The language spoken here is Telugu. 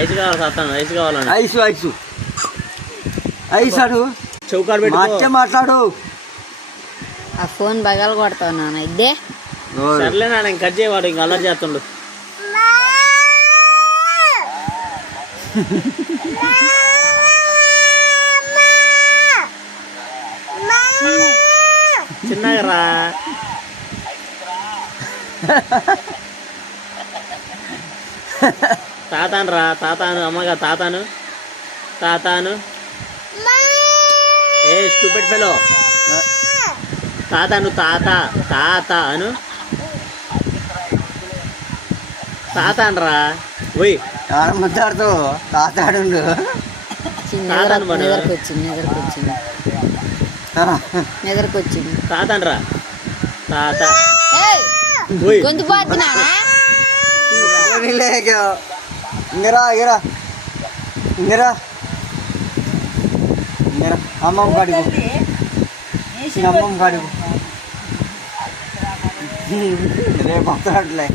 ఐస్ కావాలి తాతాను, ఐస్ కావాలని. ఐసు ఐసు ఐస్ అడు చౌకాడు పెట్టి మాట్లాడు. ఆ ఫోన్ బగాలు కొడతావు నాన్న ఇద్దే. సర్లే నాన్న ఇంక కట్ చేయవాడు ఇంక అల్లరి చేస్తుండు. చిన్నగా రా. తాతాను రా, తాతాను అమ్మగా తాతాను తాతాను. ఏ స్టూపిడ్ ఫెలో, తాతాను తాత తాత అను. తాతాను రా. ఓయ్ మాట్లాడుతూ తాతాడు నిద్రకొచ్చింది తాతాను రా తాత. గొంతు పోతున్నానా? ఇంగరా ఇగరా ఇంగరా ఇంగరా అమ్మమ్మ కాడికు అమ్మమ్మ కాడికు రేపు వస్తాడులే.